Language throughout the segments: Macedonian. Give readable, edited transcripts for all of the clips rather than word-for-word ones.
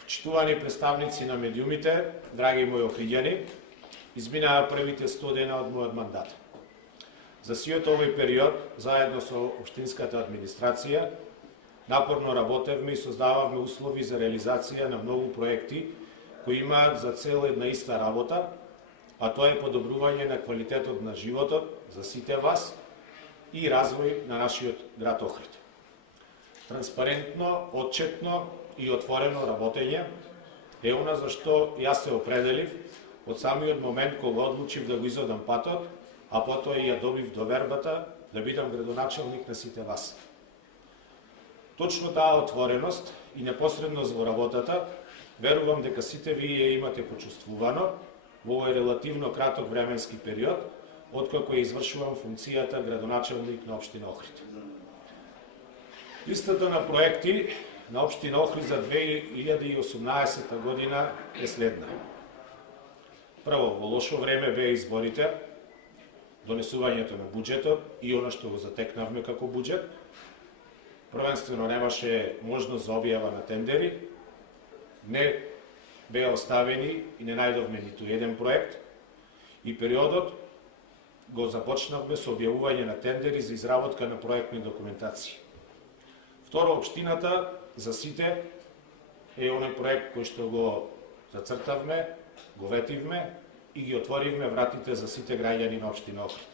Почитувани представници на медиумите, драги мои охриѓани, изминаа првите 100 дена од мојот мандат. За сиот овој период, заедно со општинската администрација, напорно работевме и создававме услови за реализација на многу проекти кои имаат за цел една иста работа, а тоа е подобрување на квалитетот на животот за сите вас и развој на нашиот град Охрид. Транспарентно, отчетно и отворено работење е она за што јас се определив од самиот момент кога одлучив да го изодам патот, а потоа и ја добив довербата да бидам градоначелник на сите вас. Точно таа отвореност и непосредност во работата, верувам дека сите вие имате почувствувано во овој релативно краток временски период, откако ја извршувам функцијата градоначелник на општина Охрид. Листата на проекти на општина Охрид за 2018 година е следна. Прво, во лошо време беа изборите, донесувањето на буџетот и оно што го затекнавме како буџет. Првенствено немаше можност за објава на тендери, не беа оставени и не најдовме ниту еден проект и периодот го започнавме со објавување на тендери за изработка на проектни документации. Второ, општината за сите е оној проект кој што го зацртавме, го ветивме и ги отворивме вратите за сите граѓани на општина Охрид.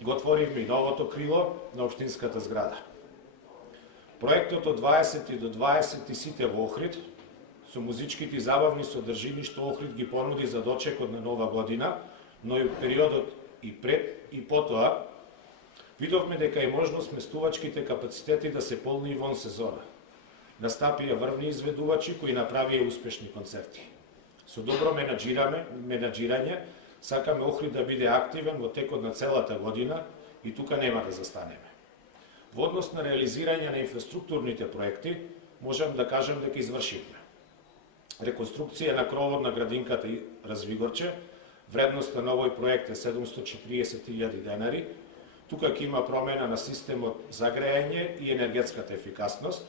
Го отворивме и новото крило на општинската зграда. Проектот од 20 до 20 сите во Охрид, со музичките и забавни содржини што Охрид ги понуди за дочекот на нова година, но и периодот и пред и потоа, видовме дека е можно сместувачките капацитети да се полни и вон сезона. Настапија врвни изведувачи кои направија успешни концерти. Со добро менаџирање, сакаме Охрид да биде активен во текот на целата година и тука нема да застанеме. Во однос на реализирање на инфраструктурните проекти, можам да кажем дека извршивме. Реконструкција на кровот на градинката Развигорче, вредноста на овој проект е 740.000 денари. Тука ќе има промена на системот за грејање и енергетската ефикасност.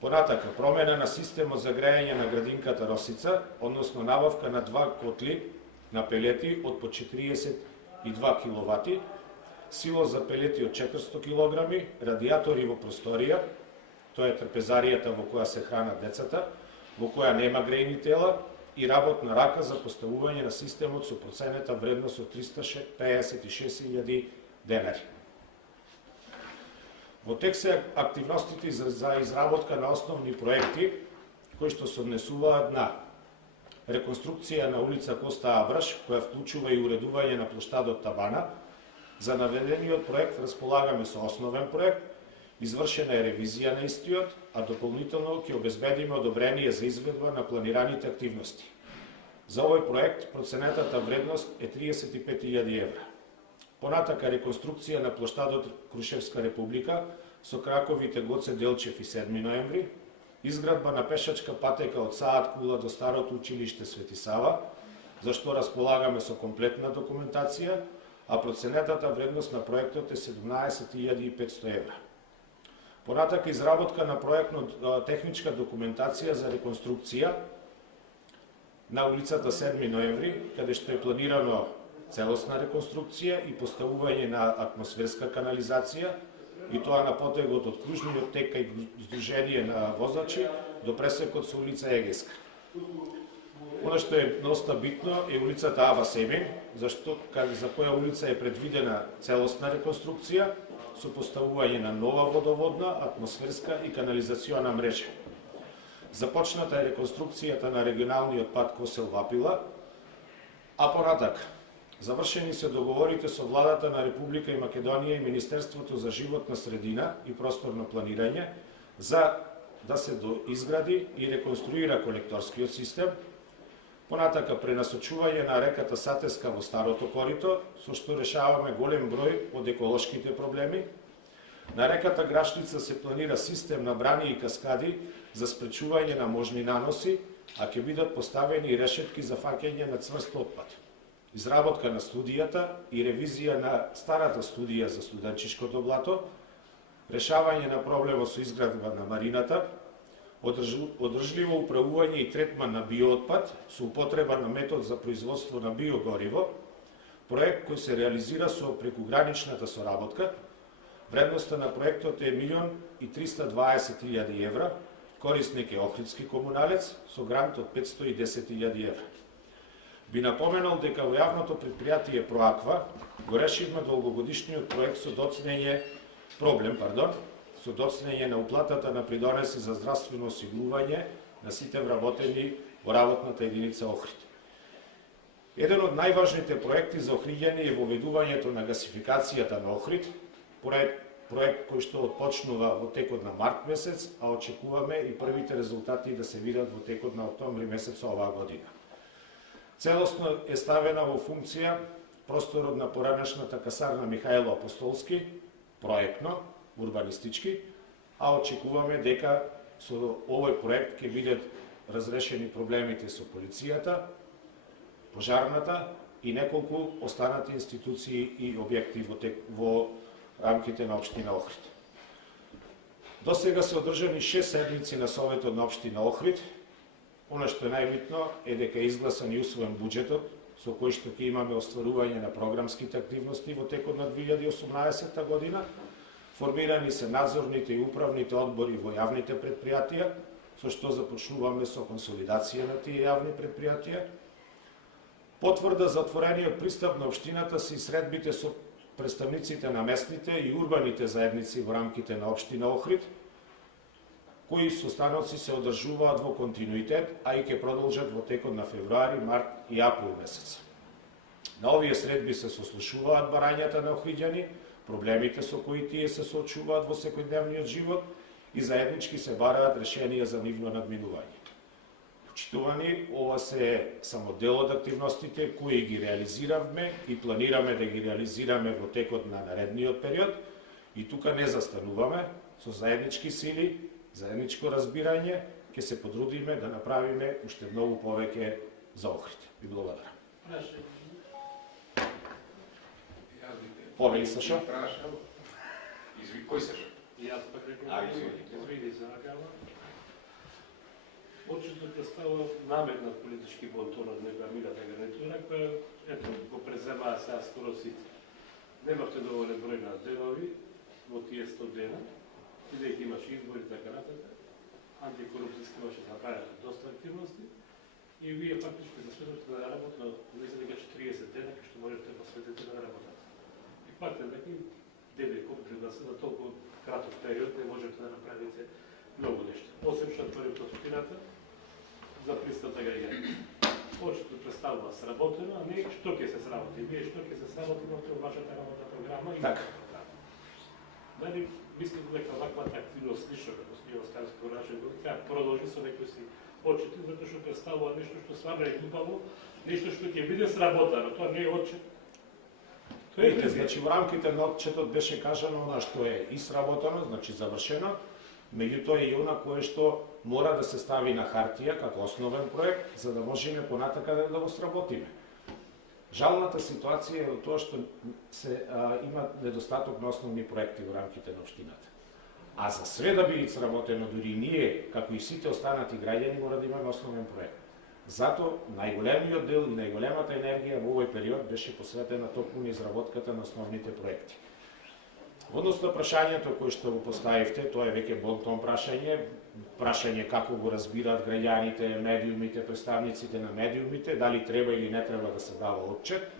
Понатака, промена на системот за грејање на градинката Росица, односно набавка на 2 котли на пелети од по 42 киловати, сило за пелети од 400 килограми, радиатори во просторија, тоа е трпезаријата во која се хранат децата, во која нема грејни тела, и работна рака за поставување на системот со проценета вредност од 356.000 денари. Во тек се активностите за изработка на основни проекти, кои што се однесуваат на реконструкција на улица Коста Абраш, која вклучува и уредување на плоштадот Табана. За наведениот проект располагаме со основен проект, извршена е ревизија на истиот, а дополнително ќе обезбедиме одобрение за изведба на планираните активности. За овој проект проценетата вредност е 35.000 евра. Понатака реконструкција на плоштадот Крушевска република со краковите Гоце Делчев и 7 ноември, изградба на пешачка патека од Саат Кула до Старото училиште Свети Сава, за што располагаме со комплетна документација, а проценетата вредност на проектот е 17.500 евра. Понатака изработка на проектно техничка документација за реконструкција на улицата 7 ноември, каде што е планирано целосна реконструкција и поставување на атмосферска канализација, и тоа на потегот од кружниот тек кај Сдружение на возачи до пресекот со улица Егеска. Она што е доста битно е улицата Ава Семин, за која улица е предвидена целосна реконструкција со поставување на нова водоводна, атмосферска и канализациона мрежа. Започната е реконструкцијата на регионалниот пат Косел-Вапила, а понатака завршени се договорите со владата на Република и Македонија и Министерството за животна средина и просторно планирање за да се доизгради и реконструира колекторскиот систем, понатака пренасочување на реката Сатеска во Старото корито, со што решаваме голем број од еколошките проблеми. На реката Грашница се планира систем на брани и каскади за спречување на можни наноси, а ќе бидат поставени решетки за фаќање на цврст отпад. Изработка на студијата и ревизија на старата студија за студенчишкото блато, решавање на проблемот со изградба на марината, одржливо управување и третман на биоотпад со употреба на метод за производство на биогориво, проект кој се реализира со прекуграничната соработка. Вредноста на проектот е 1.320.000 евра, корисник е Охридски комуналец со грант од 510.000 евра. Би напоменал дека во јавното предпријатие Проаква го решивме долгогодишниот проект со доцнење на уплатата на придонеси за здравствено осигурување на сите вработени во работната единица Охрид. Еден од најважните проекти за Охриѓани е воведувањето на гасификацијата на Охрид, проект кој што отпочнува во текот на март месец, а очекуваме и првите резултати да се видат во текот на октомври месец оваа година. Целосно е ставена во функција просторот на поранешната касарна Михајло Апостолски, проектно, урбанистички, а очекуваме дека со овој проект ќе бидат разрешени проблемите со полицијата, пожарната и неколку останати институции и објекти во рамките на општина Охрид. До сега се одржани 6 седмици на Советот на општина Охрид. Она што е најбитно е дека е изгласан и усвоен буџетот, со кој што ќе имаме остварување на програмските активности во текот на 2018 година. Формирани се надзорните и управните одбори во јавните предпријатија, со што започнуваме со консолидација на тие јавни предпријатија. Потврда за отворениот пристап на општината се и средбите со представниците на местните и урбаните заедници во рамките на општина Охрид, кои состаноци се одржуваат во континуитет, а и ќе продолжат во текот на февруари, март и април месец. На овие средби се сослушуваат барањата на охриѓани, проблемите со кои тие се соочуваат во секојдневниот живот и заеднички се бараат решенија за нивно надминување. Почитувани, ова се само дел од активностите кои ги реализиравме и планираме да ги реализираме во текот на наредниот период и тука не застануваме, со заеднички сили, заедничко разбирање, ќе се потрудиме да направиме уште многу повеќе за Охрид. Ви благодарам. Повели Сашо? Кој Сашо? Јас пак извини за нагава. Очито представа наметна политички бонтон од нега Милата гарнитура, која го преземаа сега скоро сите. Немавте доволен број на денови во тие 100 дена, бидејќи имаше избори и така нататък. Антикорупцијски имаше направено доста активности и вие фактички засведочите на работа мислам дека 40 дена што можете да посветите на работата. И пак дека дели комплекс за толку краток период не можете да направите многу нешто. Освен што отворите општината за пристап на граѓаните. Очето представува сработено, а не што ќе се сработи. Вие што ќе се сработи во вашата работна програма и така. Дали мислам дека ваквата активност слично како сме остански порачен, ќе продолжи со некои си очети, затоа што представува нешто што стварно е глупаво, нешто што ќе биде сработено. Тоа не е отчет. Видите, значи во рамките на отчетот беше кажано она што е и сработено, значи завршено, меѓутоа и она кое што мора да се стави на хартија како основен проект, за да можеме понатака да го сработиме. Жалната ситуација е тоа што има недостаток на основни проекти во рамките на општината. А за све да биде сработено, дури ние, како и сите останати граѓани, мора да имаме основен проект. Зато најголемиот дел и најголемата енергија во овој период беше посветена токму на изработката на основните проекти. Односно прашањето кој што го поставивте, тоа е веќе бонтон прашање како го разбираат граѓаните, медиумите, представниците на медиумите, дали треба или не треба да се дава отчет.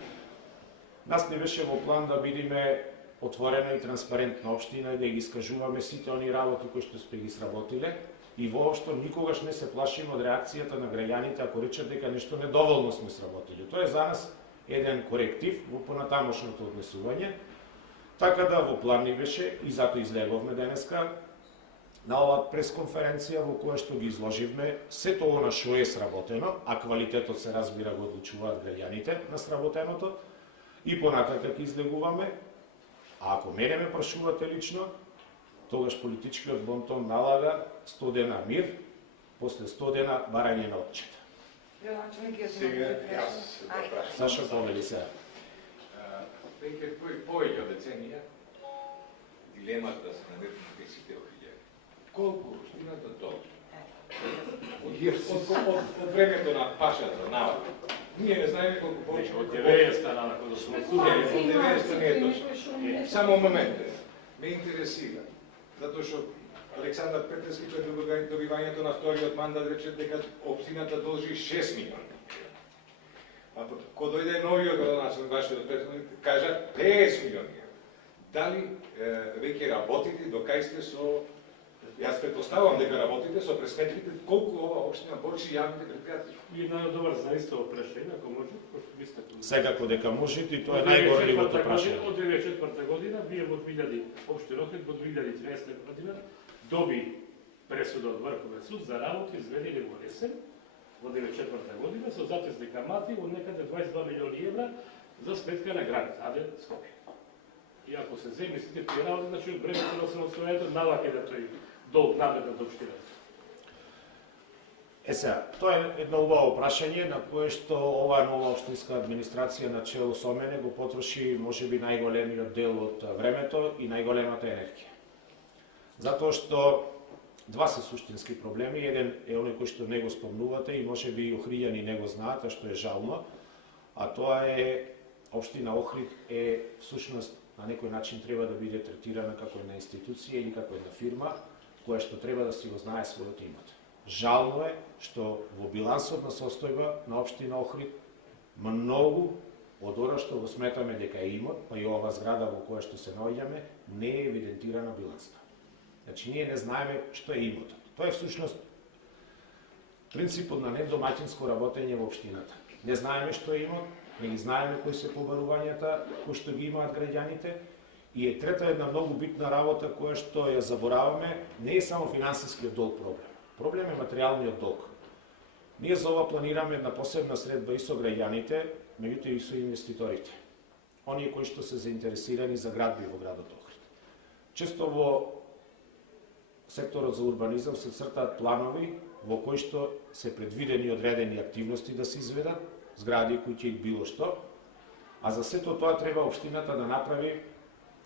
Нас не беше во план да бидеме отворена и транспарентна општина и да ги искажуваме сите они работи кои што сме ги сработиле и воопшто никогаш не се плашиме од реакцијата на граѓаните ако речат дека нешто недоволно сме сработили. Тоа е за нас еден коректив во понатамошното однесување. Така да во план ни беше и затоа излеговме денеска на оваа пресконференција во која што ги изложивме сето она што е сработено, а квалитетот се разбира го одлучуваат граѓаните на сработеното и понатака ќе излегуваме. А ако мене ме прашувате лично, тогаш политичкиот бонтон налага 100 дена мир, после 100 дена барање на отчет. Саша повели сега. Веќе повеќе од деценија дилемата се наметнува кај сите охриѓани. Колку општината толку. Од времето на пашата, навак. Ние не знаеме колку повече. Од 90-та на кога сме Не, студени. од 90 не е точно. Само момент. Ме интересира. Затоа што Александар Петрски пред добивањето на вториот мандат рече дека општината должи 6 милиони. А кога дојде новиот градоначелник, вашиот претходник, кажа 50 милиони. Дали веќе работите, докај сте со... Јас предпоставувам дека работите со пресметките колку ова општина почи јавните предпријатија. И на добар за исто прашање, ако може, пошто ви сте... Секако дека можете и тоа е најгорливото прашање. Од 2004 година, вие во 2000, Општин Охрид во 2013 година доби пресуда од Врховен суд за работи изведени во есен во 2004 година со затезни камати од некаде 22 милиони евра за сметка на градот Аде Скопје. И ако се земи сите тие работи, значи од времето на самостојањето навака да тој долг наметна до општината. Сега, тоа е едно убаво прашање на кое што оваа нова општинска администрација на чело со мене го потроши можеби најголемиот дел од времето и најголемата енергија. Затоа што два се суштински проблеми, еден е оној кој што не го спомнувате и можеби и охријани не го знаат, а што е жално, а тоа е општина Охрид е всушност на некој начин треба да биде третирана како една институција или како една фирма која што треба да си го знае својот имот. Жално е што во билансот на состојба на општина Охрид многу од она што го сметаме дека е имот, па и ова зграда во која што се наоѓаме, не е евидентирана биланска. Значи, ние не знаеме што е имотот. Тоа е всушност принципот на недомаќинско работење во општината. Не знаеме што е имот, не ги знаеме кои се побарувањата, кои што ги имаат граѓаните, и е трета една многу битна работа која што ја забораваме, не е само финансискиот долг проблем. Проблем е материјалниот долг. Ние за ова планираме една посебна средба и со граѓаните, меѓутоа и со инвеститорите. Оние кои што се заинтересирани за градби во градот Охрид. Често во секторот за урбанизам се цртаат планови во кои што се предвидени одредени активности да се изведат, згради, куќи и било што, а за сето тоа треба општината да направи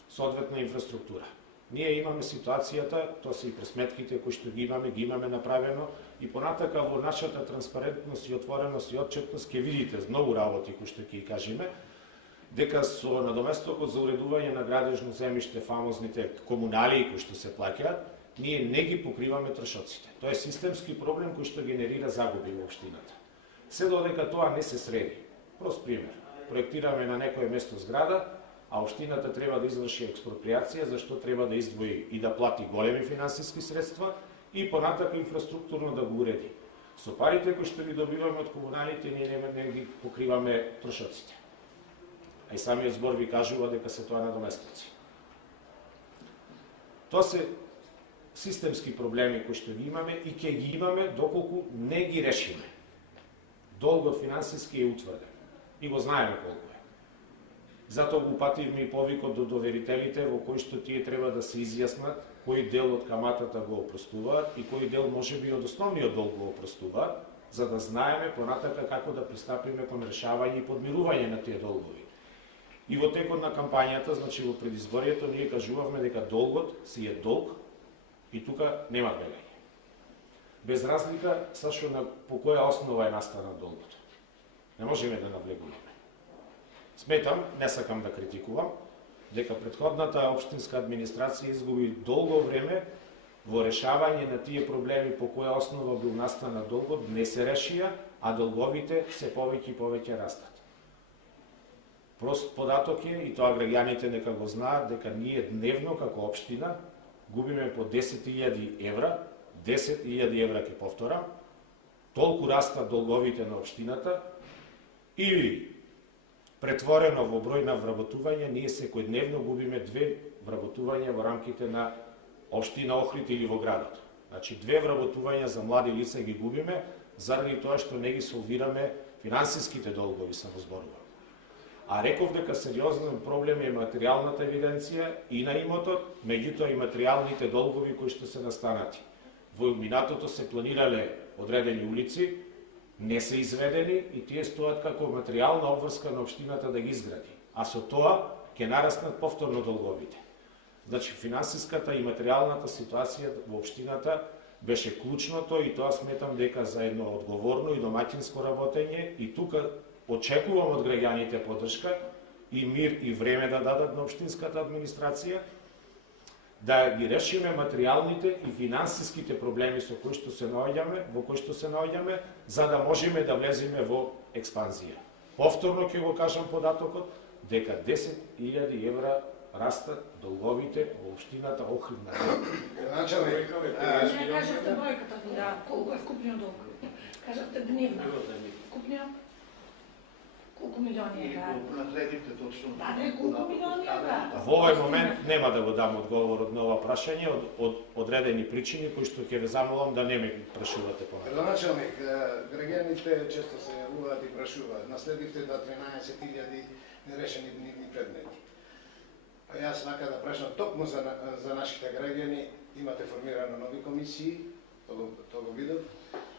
соодветна инфраструктура. Ние имаме ситуацијата, тоа се и пресметките кои што ги имаме направено и понатака во нашата транспарентност и отвореност и отчетност ќе видите многу работи кои што ќе ги кажеме, дека со надоместокот за уредување на градежно земјиште, фамозните комуналии кои што се плаќаат, ние не ги покриваме трошоците. Тоа е системски проблем кој што генерира загуби во општината. Се додека тоа не се среди. Прост пример. Проектираме на некое место зграда, а општината треба да изврши експроприација, зашто треба да издвои и да плати големи финансиски средства и понатака инфраструктурно да го уреди. Со парите кои што ги добиваме од комуналите, ние не ги покриваме трошоците. А и самиот збор ви кажува дека се тоа надоместоци. Тоа се системски проблеми кои што ги имаме и ќе ги имаме доколку не ги решиме. Долгот финансиски е утврден и го знаеме колку е. Затоа го упативме и повикот до доверителите во кој што тие треба да се изјаснат кој дел од каматата го опростуваат и кој дел можеби од основниот долг го опростуваат, за да знаеме понатака како да пристапиме кон решавање и подмирување на тие долгови. И во текот на кампањата, значи во предизборието, ние кажувавме дека долгот си е долг и тука нема бегање. Без разлика сашо по која основа е настанат долгот. Не можеме да навлегуваме. Сметам, не сакам да критикувам, дека претходната општинска администрација изгуби долго време во решавање на тие проблеми по која основа бил настанат долгот, не се решија, а долговите се повеќе и повеќе растат. Прост податок е, и тоа граѓаните нека го знаат, дека ние дневно како општина губиме по 10.000 евра, 10.000 евра ќе повторам, толку растат долговите на општината, или претворено во број на вработување, ние секојдневно губиме 2 вработувања во рамките на општина Охрид или во градот. Значи 2 вработувања за млади лица ги губиме, заради тоа што не ги солвираме финансиските долгови, само зборувам. А реков дека сериозен проблем е материјалната евиденција и на имотот, меѓутоа и материјалните долгови кои што се настанати. Во минатото се планирале одредени улици, не се изведени и тие стоат како материјална обврска на општината да ги изгради. А со тоа ќе нараснат повторно долговите. Значи, финансиската и материјалната ситуација во општината беше клучното и тоа сметам дека за едно одговорно и домаќинско работење и тука очекувам од граѓаните поддршка и мир и време да дадат на општинската администрација да ги решиме материјалните и финансиските проблеми со кои што се наоѓаме, за да можеме да влеземе во експанзија. Повторно ќе го кажам податокот дека 10.000 евра растат долговите во општината Охрид на ден. Началник, Не кажавте бројката, да, колку е вкупниот долг. Кажавте дневно. Вкупниот? Колку милиони евра? наследите точно. Да, не, колку милиони евра? Во овој момент нема да го дам одговорот на ова прашање од одредени причини кои што ќе ве замолам да не ме прашувате понатаму. Градоначалник, граѓаните често се јавуваат и прашуваат. Наследивте да 13.000 нерешени дневни предмети. А јас сака да прашам токму за нашите граѓани, имате формирано нови комисии, тоа го видов,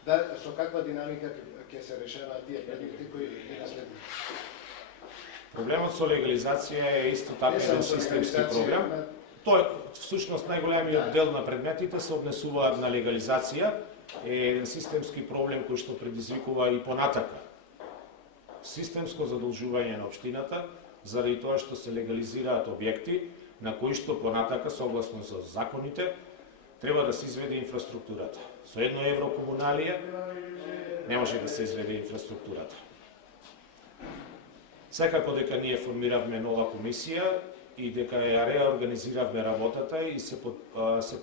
да со каква динамика ќе се решаваат тие предмети кои ги наследите. Проблемот со легализација е исто така еден системски проблем. Тој всушност најголемиот дел на предметите се однесуваат на легализација, е еден системски проблем кој што предизвикува и понатака системско задолжување на општината заради тоа што се легализираат објекти на кои што понатака согласно со законите треба да се изведе инфраструктурата. Со 1 евро комуналија не може да се изведе инфраструктурата. Секако дека ние формиравме нова комисија и дека ја реорганизиравме работата и се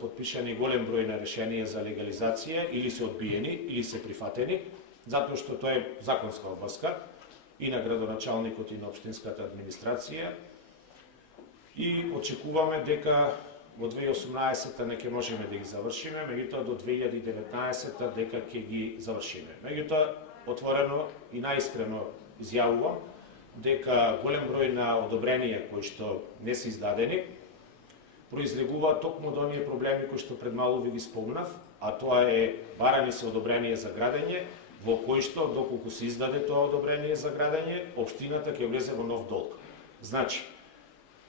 подпишани голем број на решенија за легализација или се одбиени или се прифатени, затоа што тоа е законска обврска и на градоначалникот и на општинската администрација. И очекуваме дека во 2018 не ќе можеме да ги завршиме, меѓутоа до 2019 дека ќе ги завршиме. Меѓутоа, отворено и наискрено изјавувам дека голем број на одобренија кои што не се издадени произлегуваат токму од оние проблеми кои што пред малку ви ги спомнав, а тоа е барани се одобрение за градење, во кој што доколку се издаде тоа одобрение за градење, општината ќе влезе во нов долг. Значи,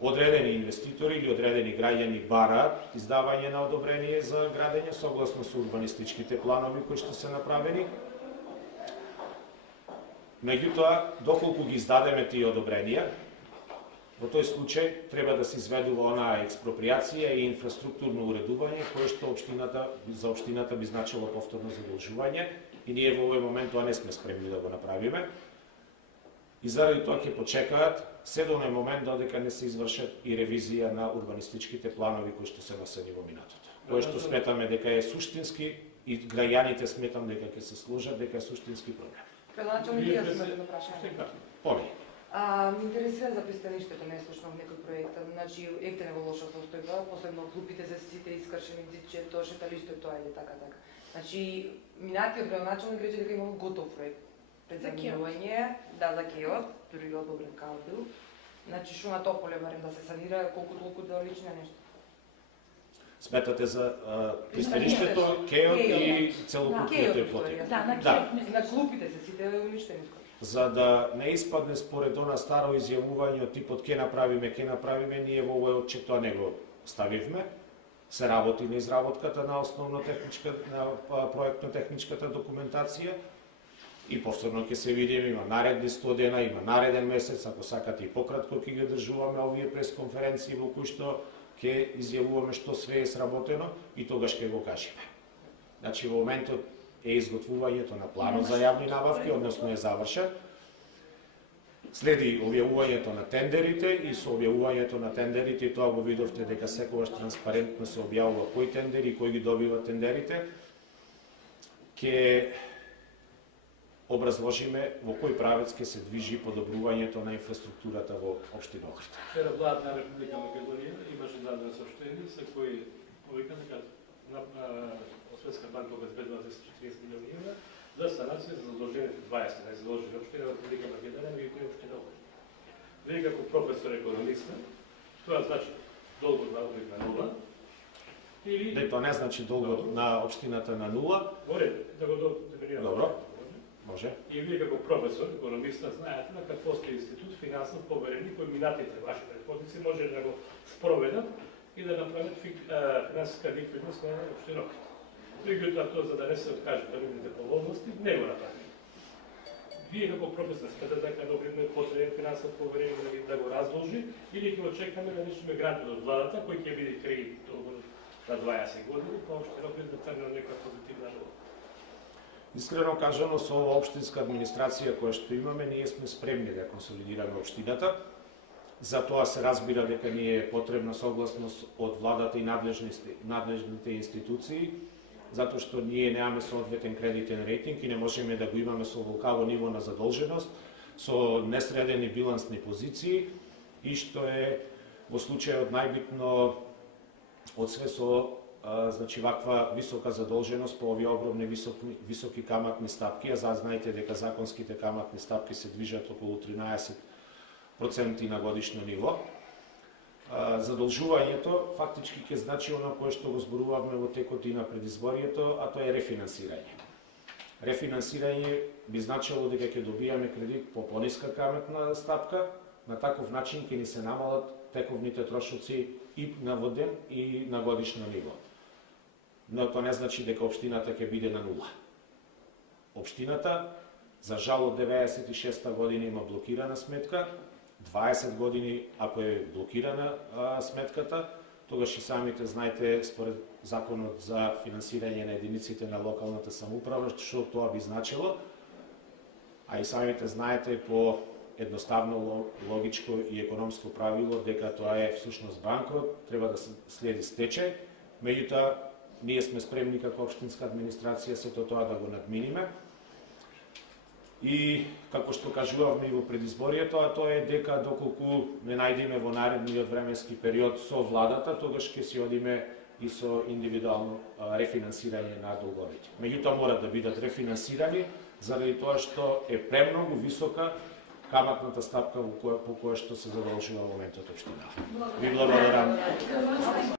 одредени инвеститори или одредени граѓани бараат издавање на одобрение за градење согласно со урбанистичките планови кои што се направени. Меѓутоа, доколку ги издадеме тие одобренија, во тој случај треба да се изведува онаа експроприација и инфраструктурно уредување кое што за општината би значило повторно задолжување и ние во овој момент тоа не сме спремни да го направиме. И заради тоа ќе почекаат се до оној момент додека не се извршат и ревизија на урбанистичките планови кои што се носени во минатото. Кое што сметаме дека е суштински и граѓаните сметам дека ќе се сложат дека е суштински проблем. Градоначалник, јас имам едно прашање. Поли. Ме интересира за пристаништето, не слушнав некој проект. Значи, ефтина во лоша состојба, посебно клупите се сите искршени, дзичето, шеталишто тоа или така. Значи, минатиот градоначалник рече дека имало готов проект. Пред заминување, да, за Кеот, дури одобрен као. Значи, што на Тополе барем да се санира, колку толку да личне нешто. Сметате за пристаништето, Кеот и целокупниот епотек. Да, на Да. Кеот, На клупите се сите уништени. За да не испадне според она старо изјавување од типот ке направиме, ние во овој отчет тоа не го ставивме. Се работи на изработката на проектно-техничката документација и повторно ќе се видиме, има наредни 100 дена, има нареден месец, ако сакате и пократко ќе ги држуваме овие пресконференции во кои што ќе изјавуваме што све е сработено и тогаш ќе го кажеме. Значи во моментот е изготвувањето на планот за јавни набавки, односно е завршен. Следи објавувањето на тендерите и со објавувањето на тендерите, и тоа го видовте дека секогаш транспарентно се објавува кој тендери и кој ги добива тендерите, ќе образложиме во кој правец ќе се движи подобрувањето на инфраструктурата во општина Охрид. Вчера владата на Република Македонија имаше дадено сообщение со кој повика дека Светска банка обезбедува 240 милиони евра за санација за задолжените 20 најзадолжени општини на Република Македонија, меѓу кои општина Охрид. Вие како професор економиста, тоа значи долгот на Охрид на нула, или... Не, тоа не значи долгот на општината на нула. Да го дефинираме. Добро. Може. И вие како професор, економиста, знаете дека постои институт финансов поверени кои минатите ваши предходници може да го спроведат и да направат финансиска ликвидност на општина Охрид. Меѓутоа, тоа за да не се откажат нивните поголности, не го направи. Вие како професор смятате дека е потребен финансов повереник да го раздолжи или ќе очекаме да решиме грантот од владата кој ќе биде кредит на 20 години, па уште да тргне нека позитивна нова. Искрено кажано, со ова општинска администрација која што имаме, ние сме спремни да консолидираме општината. Затоа се разбира дека ни е потребна согласност од владата и надлежните институции, затоа што ние немаме соодветен кредитен рейтинг и не можеме да го имаме со волкаво ниво на задолженост, со несредени билансни позиции и што е во случајот најбитно од све со значи ваква висока задолженост по овие огромни високи каматни стапки, а знаете дека законските каматни стапки се движат околу 13% на годишно ниво. Задолжувањето фактички ќе значи оно кое што го зборувавме во текот и на предизборието, а тоа е рефинансирање. Рефинансирање би значило дека ќе добијаме кредит по пониска каматна стапка, на таков начин ќе ни се намалат тековните трошоци и на воден и на годишно ниво. Но тоа не значи дека општината ќе биде на нула. Општината, за жал, од 96-та година има блокирана сметка, 20 години ако е блокирана сметката, тогаш и самите знаете според законот за финансирање на единиците на локалната самоуправа што тоа би значило, а и самите знаете по едноставно логичко и економско правило дека тоа е всушност банкрот, треба да се следи стечај, меѓутоа ние сме спремни како општинска администрација сето тоа да го надминиме. И, како што кажувавме и во предизборието, а тоа е дека доколку не најдеме во наредниот временски период со владата, тогаш ќе си одиме и со индивидуално рефинансирање на долговите. Меѓутоа мора да бидат рефинансирани заради тоа што е премногу висока каматната стапка по која што се задолжува во моментот општина. Ви благодарам.